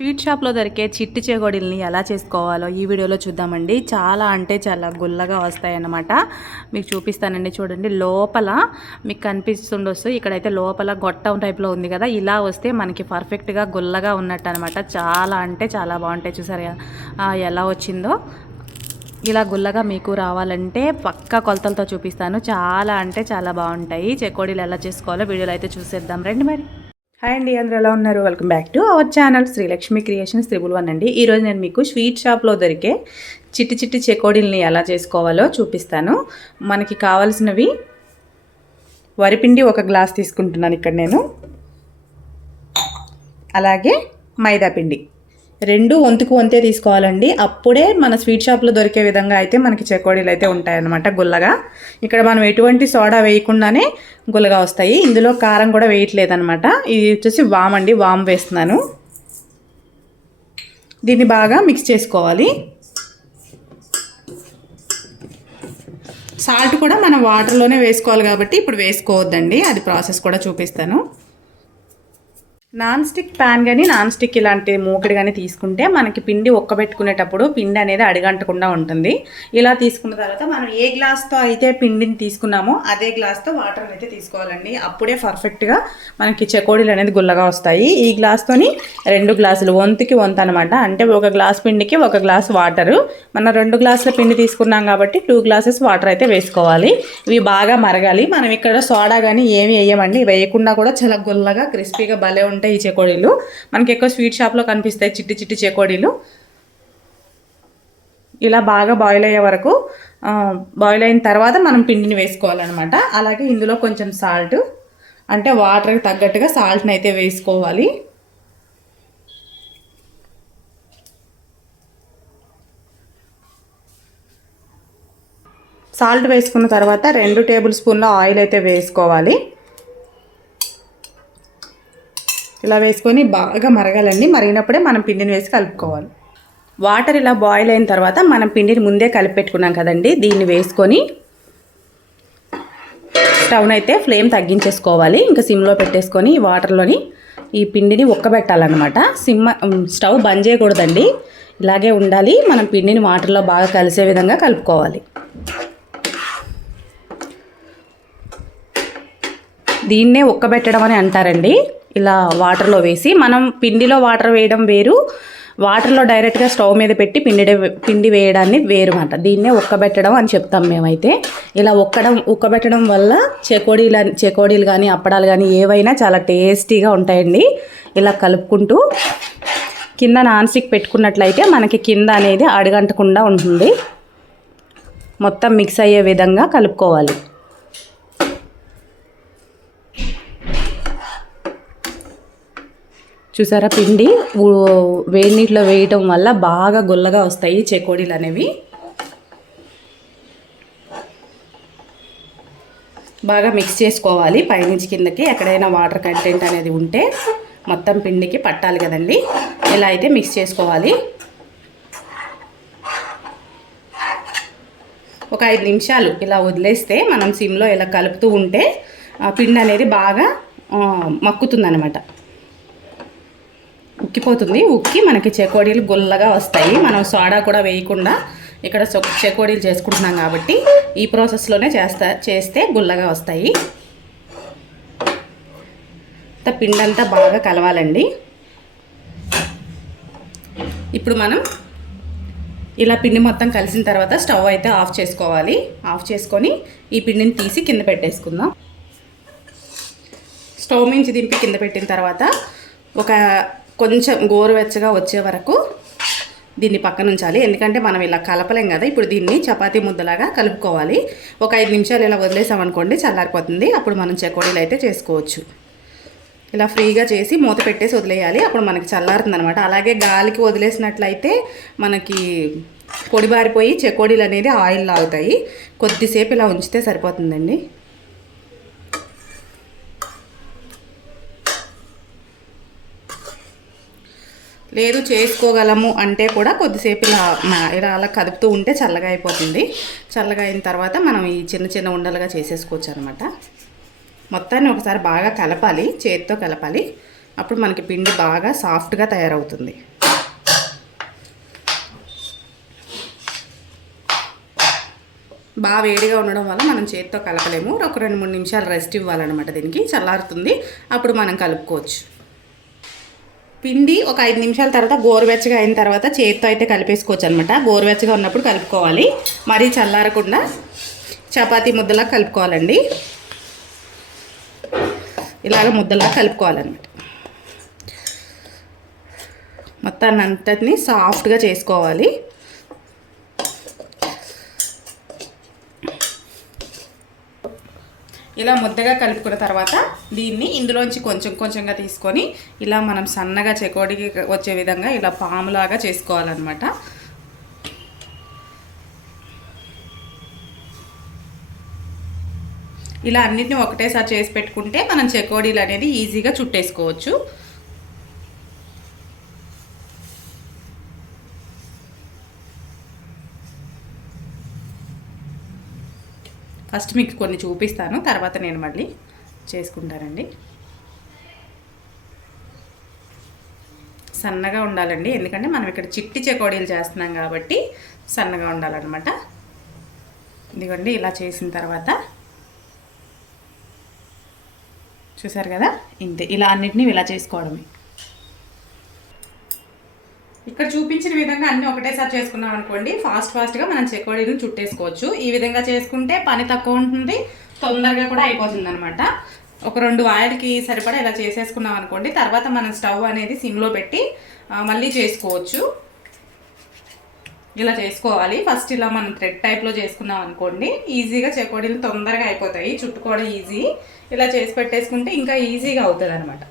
Sweet షాప్లో దొరికే చిట్టి చేగోడీల్ని ఎలా చేసుకోవాలో ఈ వీడియోలో చూద్దామండి. చాలా అంటే చాలా గుల్లగా వస్తాయన్నమాట. మీకు చూపిస్తానండి, చూడండి. లోపల మీకు కనిపిస్తుండొచ్చు, ఇక్కడైతే లోపల గొట్టం టైప్లో ఉంది కదా, ఇలా వస్తే మనకి పర్ఫెక్ట్గా గుల్లగా ఉన్నట్టు అనమాట. చాలా అంటే చాలా బాగుంటాయి. చూసారు ఎలా వచ్చిందో. ఇలా గుల్లగా మీకు రావాలంటే పక్కా కొలతలతో చూపిస్తాను. చాలా అంటే చాలా బాగుంటాయి. చెకోడీలు ఎలా చేసుకోవాలో వీడియోలో అయితే చూసేద్దాం రండి. మరి హాయ్ అండి, అందరూ ఎలా ఉన్నారు? Welcome back to our channel Srilakshmi creations 1 అండి. ఈరోజు నేను మీకు స్వీట్ షాప్లో దొరికే చిట్టి చిట్టి చెకోడీల్ని ఎలా చేసుకోవాలో చూపిస్తాను. మనకి కావాల్సినవి వరిపిండి 1 గ్లాస్ తీసుకుంటున్నాను ఇక్కడ నేను, అలాగే మైదాపిండి 2 వంతుకు వంతే తీసుకోవాలండి. అప్పుడే మన స్వీట్ షాప్లో దొరికే విధంగా అయితే మనకి చెకోడీలు అయితే ఉంటాయన్నమాట గుల్లగా. ఇక్కడ మనం ఎటువంటి సోడా వేయకుండానే గుల్లగా వస్తాయి. ఇందులో కారం కూడా వేయట్లేదన్నమాట. ఇది వచ్చేసి వామ్ అండి, వామ్ వేస్తున్నాను. దీన్ని బాగా మిక్స్ చేసుకోవాలి. సాల్ట్ కూడా మనం వాటర్లోనే వేసుకోవాలి కాబట్టి ఇప్పుడు వేసుకోవద్దండి, అది ప్రాసెస్ కూడా చూపిస్తాను. నాన్ స్టిక్ ప్యాన్ కానీ నాన్ స్టిక్ ఇలాంటి మూకిడి కానీ తీసుకుంటే మనకి పిండి ఒక్కబెట్టుకునేటప్పుడు పిండి అనేది అడిగంటకుండా ఉంటుంది. ఇలా తీసుకున్న తర్వాత మనం ఏ గ్లాస్తో అయితే పిండిని తీసుకున్నామో అదే గ్లాస్తో వాటర్ అయితే తీసుకోవాలండి. అప్పుడే పర్ఫెక్ట్గా మనకి చెకోడీలు అనేది గుల్లగా వస్తాయి. ఈ గ్లాస్తోని 2 గ్లాసులు, వంతుకి వంతు అనమాట. అంటే 1 గ్లాస్ పిండికి 1 గ్లాస్ వాటరు. మనం 2 గ్లాసుల పిండి తీసుకున్నాం కాబట్టి 2 గ్లాసెస్ వాటర్ అయితే వేసుకోవాలి. ఇవి బాగా మరగాలి. మనం ఇక్కడ సోడా కానీ ఏమి వేయమండి, వేయకుండా కూడా చాలా గుల్లగా క్రిస్పీగా భలే ఉంటాయి ఈ చెకోడీలు. మనకి ఎక్కువ స్వీట్ షాప్లో కనిపిస్తాయి చిట్టి చిట్టి చెకోడీలు. ఇలా బాగా బాయిల్ అయ్యే వరకు, బాయిల్ అయిన తర్వాత మనం పిండిని వేసుకోవాలన్నమాట. అలాగే ఇందులో కొంచెం సాల్ట్, అంటే వాటర్కి తగ్గట్టుగా సాల్ట్ని అయితే వేసుకోవాలి. సాల్ట్ వేసుకున్న తర్వాత 2 టేబుల్ స్పూన్ల ఆయిల్ అయితే వేసుకోవాలి. ఇలా వేసుకొని బాగా మరగాలండి. మరిగినప్పుడే మనం పిండిని వేసి కలుపుకోవాలి. వాటర్ ఇలా బాయిల్ అయిన తర్వాత మనం పిండిని ముందే కలిపి పెట్టుకున్నాం కదండి, దీన్ని వేసుకొని స్టవ్ని అయితే ఫ్లేమ్ తగ్గించేసుకోవాలి. ఇంకా సిమ్లో పెట్టేసుకొని ఈ వాటర్లోని ఈ పిండిని ఉక్కబెట్టాలన్నమాట. స్టవ్ బంద్ చేయకూడదండి, ఇలాగే ఉండాలి. మనం పిండిని వాటర్లో బాగా కలిసే విధంగా కలుపుకోవాలి. దీన్నే ఉక్కబెట్టడం అని అంటారండి. ఇలా వాటర్లో వేసి, మనం పిండిలో వాటర్ వేయడం వేరు, వాటర్లో డైరెక్ట్గా స్టవ్ మీద పెట్టి పిండి వేయడాన్ని వేరు మాట. దీన్నే ఉక్కబెట్టడం అని చెప్తాం మేమైతే. ఇలా ఉక్కబెట్టడం వల్ల చెకోడీలు కానీ అప్పడాలు కానీ ఏవైనా చాలా టేస్టీగా ఉంటాయండి. ఇలా కలుపుకుంటూ కింద నాన్ స్టిక్ పెట్టుకున్నట్లయితే మనకి కింద అనేది అడుగంటకుండా ఉంటుంది. మొత్తం మిక్స్ అయ్యే విధంగా కలుపుకోవాలి. చూసారా, పిండి వేడి నీటిలో వేయటం వల్ల బాగా గుల్లగా వస్తాయి చెకోడీలు అనేవి. బాగా మిక్స్ చేసుకోవాలి పైనుంచి కిందకి. ఎక్కడైనా వాటర్ కంటెంట్ అనేది ఉంటే మొత్తం పిండికి పట్టాలి కదండి. ఇలా అయితే మిక్స్ చేసుకోవాలి. ఒక 5 నిమిషాలు ఇలా వదిలేస్తే మనం సిమ్లో ఇలా కలుపుతూ ఉంటే పిండి అనేది బాగా మక్కుతుందన్నమాట. ఉక్కిపోతుంది. ఉక్కి మనకి చెకోడీలు గుల్లగా వస్తాయి. మనం సోడా కూడా వేయకుండా ఇక్కడ చెకోడీలు చేసుకుంటున్నాం కాబట్టి ఈ ప్రాసెస్లోనే చేస్తే గుల్లగా వస్తాయి. పిండి అంతా బాగా కలవాలండి. ఇప్పుడు మనం ఇలా పిండి మొత్తం కలిసిన తర్వాత స్టవ్ అయితే ఆఫ్ చేసుకోవాలి. ఆఫ్ చేసుకొని ఈ పిండిని తీసి కింద పెట్టేసుకుందాం. స్టవ్ నుంచి దింపి కింద పెట్టిన తర్వాత కొంచెం గోరువెచ్చగా వచ్చే వరకు దీన్ని పక్కన ఉంచాలి. ఎందుకంటే మనం ఇలా కలపలేం కదా. ఇప్పుడు దీన్ని చపాతీ ముద్దలాగా కలుపుకోవాలి. ఒక 5 నిమిషాలు ఇలా వదిలేసామనుకోండి, చల్లారిపోతుంది. అప్పుడు మనం చెకోడీలు అయితే చేసుకోవచ్చు. ఇలా ఫ్రీగా చేసి మూత పెట్టేసి వదిలేయాలి. అప్పుడు మనకి చల్లారుతుంది అనమాట. అలాగే గాలికి వదిలేసినట్లయితే మనకి పొడిబారిపోయి చెకోడీలు అనేది ఆయిల్ లాగుతాయి. కొద్దిసేపు ఇలా ఉంచితే సరిపోతుందండి. లేదు చేసుకోగలము అంటే కూడా కొద్దిసేపు ఇలా అలా కదుపుతూ ఉంటే చల్లగా అయిపోతుంది. చల్లగా అయిన తర్వాత మనం ఈ చిన్న చిన్న ఉండలుగా చేసేసుకోవచ్చు అనమాట. మొత్తాన్ని ఒకసారి బాగా కలపాలి, చేతితో కలపాలి. అప్పుడు మనకి పిండి బాగా సాఫ్ట్గా తయారవుతుంది. బాగా వేడిగా ఉండడం వల్ల మనం చేతితో కలపలేము. ఒక 2-3 నిమిషాలు రెస్ట్ ఇవ్వాలన్నమాట. దీనికి చల్లారుతుంది, అప్పుడు మనం కలుపుకోవచ్చు. పిండి ఒక 5 నిమిషాల తర్వాత గోరువెచ్చగా అయిన తర్వాత చేతితో అయితే కలిపేసుకోవచ్చు అనమాట. గోరువెచ్చగా ఉన్నప్పుడు కలుపుకోవాలి, మరీ చల్లారకుండా చపాతీ ముద్దలా కలుపుకోవాలండి. ఇలాగ ముద్దలా కలుపుకోవాలన్నమాట. మొత్తాన్ని అంతటిని సాఫ్ట్గా చేసుకోవాలి. ఇలా ముద్దగా కలుపుకున్న తర్వాత దీన్ని ఇందులోంచి కొంచెం కొంచెంగా తీసుకొని ఇలా మనం సన్నగా చెకోడికి వచ్చే విధంగా ఇలా పాములాగా చేసుకోవాలన్నమాట. ఇలా అన్నిటిని ఒకటేసారి చేసి పెట్టుకుంటే మనం చెకోడీలు అనేది ఈజీగా చుట్టేసుకోవచ్చు. ఫస్ట్ మీకు కొన్ని చూపిస్తాను, తర్వాత నేను మళ్ళీ చేసుకుంటానండి. సన్నగా ఉండాలండి, ఎందుకంటే మనం ఇక్కడ చిట్టి చెకోడీలు చేస్తున్నాం కాబట్టి సన్నగా ఉండాలన్నమాట. ఇదిగోండి ఇలా చేసిన తర్వాత చూసారు కదా, ఇంతే. ఇలా అన్నిటినీ ఇలా చేసుకోవడమే. ఇక్కడ చూపించిన విధంగా అన్నీ ఒకటేసారి చేసుకున్నాం అనుకోండి, ఫాస్ట్గా మనం చెకోడీలు చుట్టేసుకోవచ్చు. ఈ విధంగా చేసుకుంటే పని తక్కువ ఉంటుంది, తొందరగా కూడా అయిపోతుంది అనమాట. ఒక 2 వాయిలకి సరిపడా ఇలా చేసేసుకున్నాం అనుకోండి, తర్వాత మనం స్టవ్ అనేది సిమ్లో పెట్టి మళ్ళీ చేసుకోవచ్చు. ఇలా చేసుకోవాలి. ఫస్ట్ ఇలా మనం థ్రెడ్ టైప్లో చేసుకున్నాం అనుకోండి, ఈజీగా చెకోడీలు తొందరగా అయిపోతాయి, చుట్టుకోవడం ఈజీ. ఇలా చేసి పెట్టేసుకుంటే ఇంకా ఈజీగా అవుతుంది అనమాట.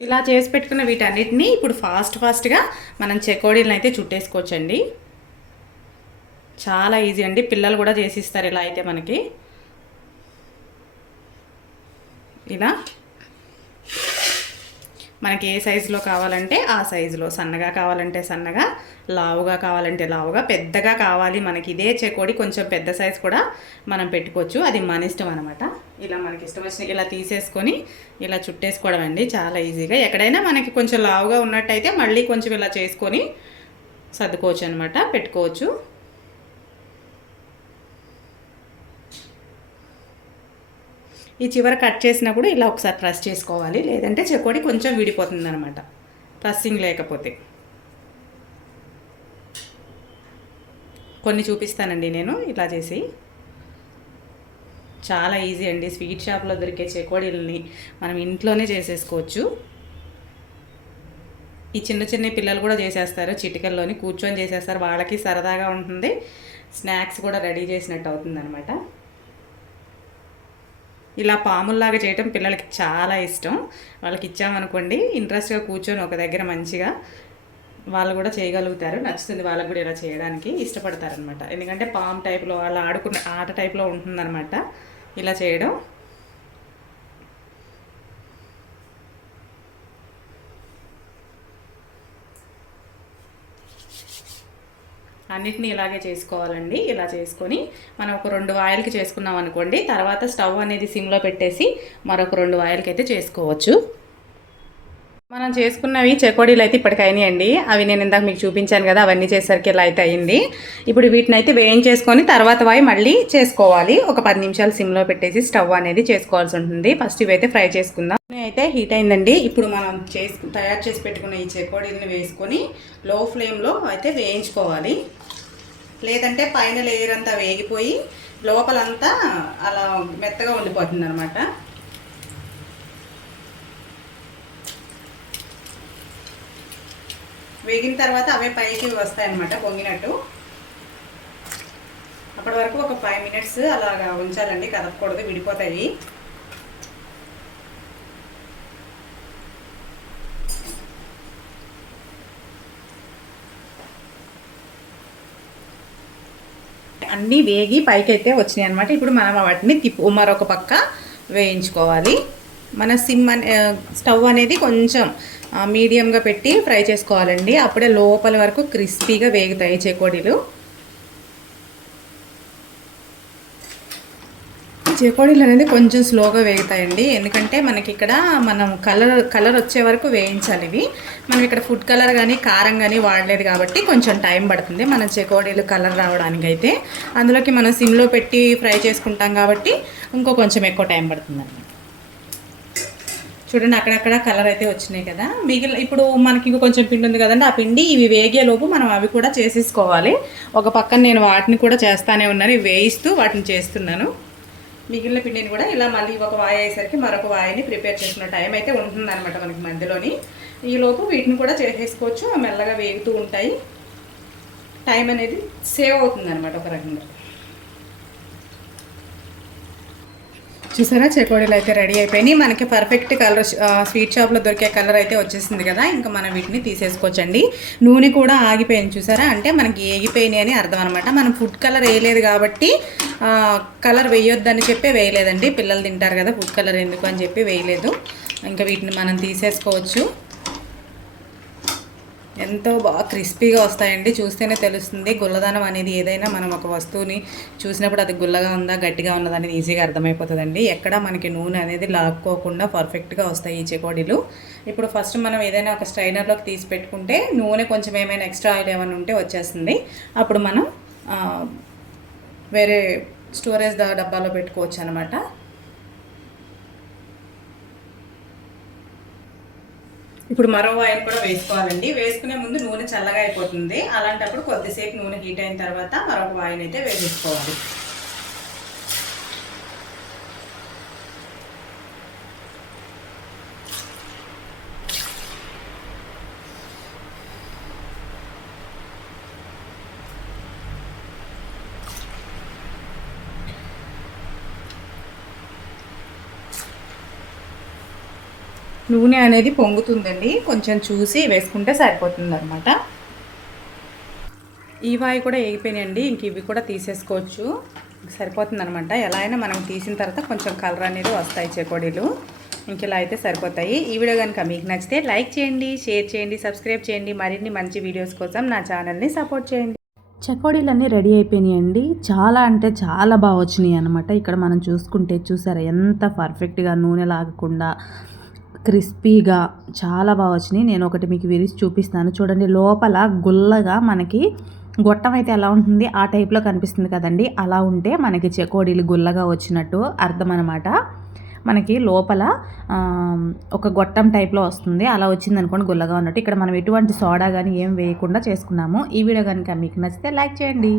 ఇలా చేసి పెట్టుకున్న వీటన్నిటిని ఇప్పుడు ఫాస్ట్గా మనం చెకోడీలను అయితే చుట్టేసుకోవచ్చండి. చాలా ఈజీ అండి, పిల్లలు కూడా చేసిస్తారు ఇలా అయితే మనకి. ఇలా మనకి ఏ సైజులో కావాలంటే ఆ సైజులో, సన్నగా కావాలంటే సన్నగా, లావుగా కావాలంటే లావుగా, పెద్దగా కావాలి మనకి ఇదే చెకోడి కొంచెం పెద్ద సైజు కూడా మనం పెట్టుకోవచ్చు, అది మన ఇష్టం అనమాట. ఇలా మనకి ఇష్టం వచ్చిన ఇలా తీసేసుకొని ఇలా చుట్టేసుకోవడం అండి, చాలా ఈజీగా. ఎక్కడైనా మనకి కొంచెం లావుగా ఉన్నట్టయితే మళ్ళీ కొంచెం ఇలా చేసుకొని సర్దుకోవచ్చు అనమాట, పెట్టుకోవచ్చు. ఈ చివర కట్ చేసినప్పుడు ఇలా ఒకసారి ప్రెస్ చేసుకోవాలి, లేదంటే చెకోడి కొంచెం విడిపోతుంది అనమాట ప్రెస్సింగ్ లేకపోతే. కొన్ని చూపిస్తానండి నేను ఇలా చేసి. చాలా ఈజీ అండి, స్వీట్ షాప్లో దొరికే చెకోడీలని మనం ఇంట్లోనే చేసేసుకోవచ్చు. ఈ చిన్న పిల్లలు కూడా చేసేస్తారు, చిటికల్లోని కూర్చొని చేసేస్తారు, వాళ్ళకి సరదాగా ఉంటుంది, స్నాక్స్ కూడా రెడీ చేసినట్టు అవుతుంది అనమాట. ఇలా పాముల్లాగా చేయటం పిల్లలకి చాలా ఇష్టం. వాళ్ళకి ఇచ్చామనుకోండి ఇంట్రెస్ట్గా కూర్చొని ఒక దగ్గర మంచిగా వాళ్ళు కూడా చేయగలుగుతారు, నచ్చుతుంది వాళ్ళకు కూడా ఇలా చేయడానికి ఇష్టపడతారనమాట. ఎందుకంటే పాము టైప్లో వాళ్ళు ఆడుకునే ఆట టైప్లో ఉంటుందన్నమాట ఇలా చేయడం. అన్నిటినీ ఇలాగే చేసుకోవాలండి. ఇలా చేసుకొని మనం ఒక 2 వాయిలకి చేసుకున్నాం అనుకోండి, తర్వాత స్టవ్ అనేది సిమ్లో పెట్టేసి మరొక 2 వాయిలకి అయితే చేసుకోవచ్చు. మనం చేసుకున్నవి చెకోడీలు అయితే ఇప్పటికి అయినాయండి. అవి నేను ఇందాక మీకు చూపించాను కదా, అవన్నీ చేసేసరికి ఇలా అయితే అయింది. ఇప్పుడు వీటిని అయితే వేయించేసుకొని తర్వాత వాయి మళ్ళీ చేసుకోవాలి. ఒక 10 నిమిషాలు సిమ్లో పెట్టేసి స్టవ్ అనేది చేసుకోవాల్సి ఉంటుంది. ఫస్ట్ ఇవైతే ఫ్రై చేసుకుందాం. అయితే హీట్ అయిందండి. ఇప్పుడు మనం తయారు చేసి పెట్టుకున్న ఈ చెకోడీలను వేసుకొని లో ఫ్లేమ్లో అయితే వేయించుకోవాలి, లేదంటే పైన లేయర్ అంతా వేగిపోయి లోపలంతా అలా మెత్తగా ఉండిపోతుంది అనమాట. వేగిన తర్వాత అవే పైకి వస్తాయన్నమాట పొంగినట్టు. అప్పటి వరకు ఒక 5 మినిట్స్ అలాగా ఉంచాలండి, కదపకూడదు, విడిపోతాయి. అన్నీ వేగి పైకి అయితే వచ్చినాయి అనమాట. ఇప్పుడు మనం వాటిని మరొక పక్క వేయించుకోవాలి. మన స్టవ్ అనేది కొంచెం మీడియంగా పెట్టి ఫ్రై చేసుకోవాలండి, అప్పుడే లోపల వరకు క్రిస్పీగా వేగుతాయి చెకోడీలు. చెకోడీలు అనేది కొంచెం స్లోగా వేగుతాయండి, ఎందుకంటే మనకి ఇక్కడ మనం కలర్ వచ్చే వరకు వేయించాలి ఇవి. మనం ఇక్కడ ఫుడ్ కలర్ కానీ కారం కానీ వాడలేదు కాబట్టి కొంచెం టైం పడుతుంది మన చెకోడీలు కలర్ రావడానికి. అయితే అందులోకి మనం సిమ్లో పెట్టి ఫ్రై చేసుకుంటాం కాబట్టి ఇంకో కొంచెం ఎక్కువ టైం పడుతుంది అన్నమాట. చూడండి అక్కడక్కడ కలర్ అయితే వచ్చినాయి కదా. ఇప్పుడు మనకి ఇంకో కొంచెం పిండి ఉంది కదండి, ఆ పిండి ఇవి వేగేలోపు మనం అవి కూడా చేసేసుకోవాలి. ఒక పక్కన నేను వాటిని కూడా చేస్తానే ఉన్నాను, వేయిస్తూ వాటిని చేస్తున్నాను. మిగిలిన పిండిని కూడా ఇలా మళ్ళీ ఒక వాయి అయ్యేసరికి మరొక వాయిని ప్రిపేర్ చేసుకున్న టైం అయితే ఉంటుందన్నమాట మనకి మధ్యలోని. ఈలోపు వీటిని కూడా చేసేసుకోవచ్చు, మెల్లగా వేగుతూ ఉంటాయి, టైం అనేది సేవ్ అవుతుంది అనమాట ఒక రకంగా. చూసారా చెకోడీలు అయితే రెడీ అయిపోయినాయి. మనకి పర్ఫెక్ట్ కలర్ స్వీట్ షాప్లో దొరికే కలర్ అయితే వచ్చేసింది కదా. ఇంకా మనం వీటిని తీసేసుకోవచ్చండి. నూనె కూడా ఆగిపోయింది చూసారా, అంటే మనకి ఏగిపోయినాయి అని అర్థం అనమాట. మనం ఫుడ్ కలర్ వేయలేదు కాబట్టి కలర్ వేయొద్దని చెప్పి వేయలేదండి, పిల్లలు తింటారు కదా ఫుడ్ కలర్ ఎందుకు అని చెప్పి వేయలేదు. ఇంకా వీటిని మనం తీసేసుకోవచ్చు. ఎంతో బాగా క్రిస్పీగా వస్తాయండి, చూస్తేనే తెలుస్తుంది. గుల్లదనం అనేది ఏదైనా మనం ఒక వస్తువుని చూసినప్పుడు అది గుల్లగా ఉందా గట్టిగా ఉన్నదా అనేది ఈజీగా అర్థమైపోతుందండి. ఎక్కడ మనకి నూనె అనేది లాక్కోకుండా పర్ఫెక్ట్గా వస్తాయి ఈ చెకోడీలు. ఇప్పుడు ఫస్ట్ మనం ఏదైనా ఒక స్ట్రైనర్లోకి తీసి పెట్టుకుంటే నూనె కొంచెం ఏమైనా ఎక్స్ట్రా ఆయిల్ ఏమైనా ఉంటే వచ్చేస్తుంది. అప్పుడు మనం వేరే స్టోరేజ్ డబ్బాలో పెట్టుకోవచ్చు అనమాట. ఇప్పుడు మరో ఆయిల్ కూడా వేసుకోవాలండి. వేసుకునే ముందు నూనె చల్లగా అయిపోతుంది, అలాంటప్పుడు కొద్దిసేపు నూనె హీట్ అయిన తర్వాత మరొక ఆయిల్ అయితే వేసుకోవాలి. నూనె అనేది పొంగుతుందండి, కొంచెం చూసి వేసుకుంటే సరిపోతుంది అనమాట. ఈ వాయి కూడా వేగిపోయినాయండి, ఇంక ఇవి కూడా తీసేసుకోవచ్చు, సరిపోతుంది అనమాట. ఎలా అయినా మనం తీసిన తర్వాత కొంచెం కలర్ అనేది వస్తాయి చెకోడీలు. ఇంక ఇలా అయితే సరిపోతాయి. ఈ వీడియో కనుక మీకు నచ్చితే లైక్ చేయండి, షేర్ చేయండి, సబ్స్క్రైబ్ చేయండి. మరిన్ని మంచి వీడియోస్ కోసం నా ఛానల్ని సపోర్ట్ చేయండి. చెకోడీలు అన్నీ రెడీ అయిపోయినాయండి. చాలా అంటే చాలా బాగా వచ్చినాయి అనమాట. ఇక్కడ మనం చూసుకుంటే చూసారా ఎంత పర్ఫెక్ట్గా నూనె లాగకుండా క్రిస్పీగా చాలా బాగా వచ్చినాయి. నేను ఒకటి మీకు విరిచి చూపిస్తాను చూడండి. లోపల గుల్లగా మనకి గొట్టం అయితే ఎలా ఉంటుంది ఆ టైప్లో కనిపిస్తుంది కదండి, అలా ఉంటే మనకి చెకోడీలు గుల్లగా వచ్చినట్టు అర్థం అనమాట. మనకి లోపల ఒక గొట్టం టైప్లో వస్తుంది, అలా వచ్చింది అనుకోండి గుల్లగా ఉన్నట్టు. ఇక్కడ మనం ఎటువంటి సోడా కానీ ఏం వేయకుండా చేసుకున్నాము. ఈ వీడియో కనుక మీకు నచ్చితే లైక్ చేయండి.